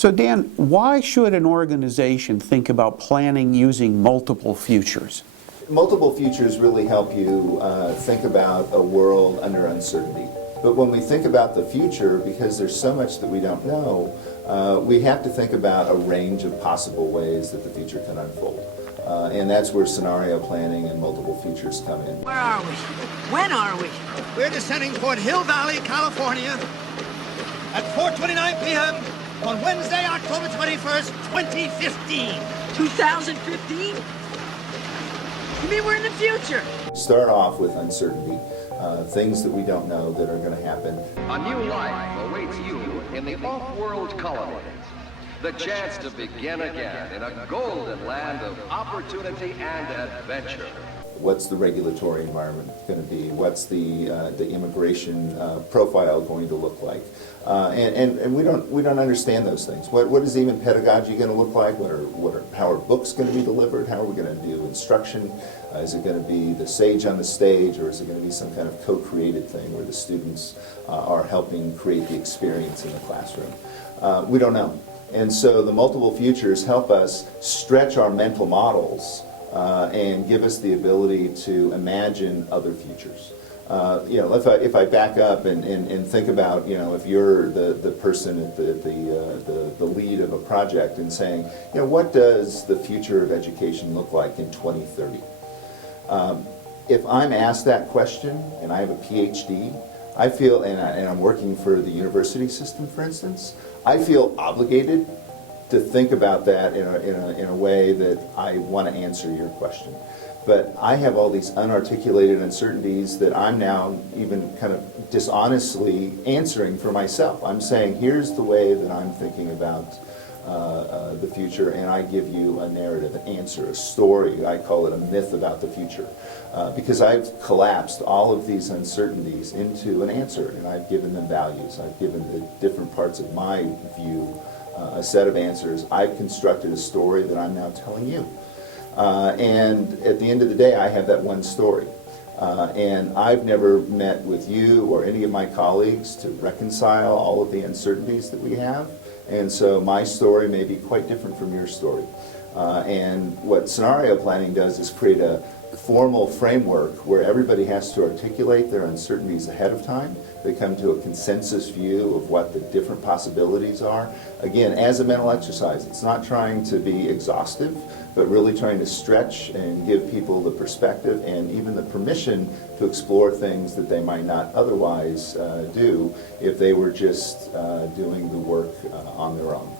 So Dan, why should an organization think about planning using multiple futures? Multiple futures really help you think about a world under uncertainty. But when we think about the future, because there's so much that we don't know, we have to think about a range of possible ways that the future can unfold. And that's where scenario planning and multiple futures come in. Where are we? When are we? We're descending toward Hill Valley, California at 4:29 p.m. on Wednesday, October 21st, 2015. 2015? You mean we're in the future? Start off with uncertainty, things that we don't know that are going to happen. A new life awaits you in the off-world colonies. The chance to begin again in a golden land of opportunity and adventure. What's the regulatory environment going to be? What's the immigration profile going to look like? And we don't understand those things. What is even pedagogy going to look like? How are books going to be delivered? How are we going to do instruction? Is it going to be the sage on the stage, or is it going to be some kind of co-created thing where the students are helping create the experience in the classroom? We don't know. And so the multiple futures help us stretch our mental models and give us the ability to imagine other futures. If I back up and think about, if you're the person at the lead of a project and saying, what does the future of education look like in 2030? If I'm asked that question and I have a PhD, I feel, and I'm working for the university system, for instance, I feel obligated to think about that in a way that I want to answer your question. But I have all these unarticulated uncertainties that I'm now even kind of dishonestly answering for myself. I'm saying, here's the way that I'm thinking about the future, and I give you a narrative, an answer, a story. I call it a myth about the future. Because I've collapsed all of these uncertainties into an answer, and I've given them values. I've given the different parts of my view a set of answers. I've constructed a story that I'm now telling you. And at the end of the day, I have that one story. And I've never met with you or any of my colleagues to reconcile all of the uncertainties that we have. And so my story may be quite different from your story. And what scenario planning does is create a formal framework where everybody has to articulate their uncertainties ahead of time. They come to a consensus view of what the different possibilities are. Again, as a mental exercise, it's not trying to be exhaustive, but really trying to stretch and give people the perspective and even the permission to explore things that they might not otherwise do if they were just doing the work on their own.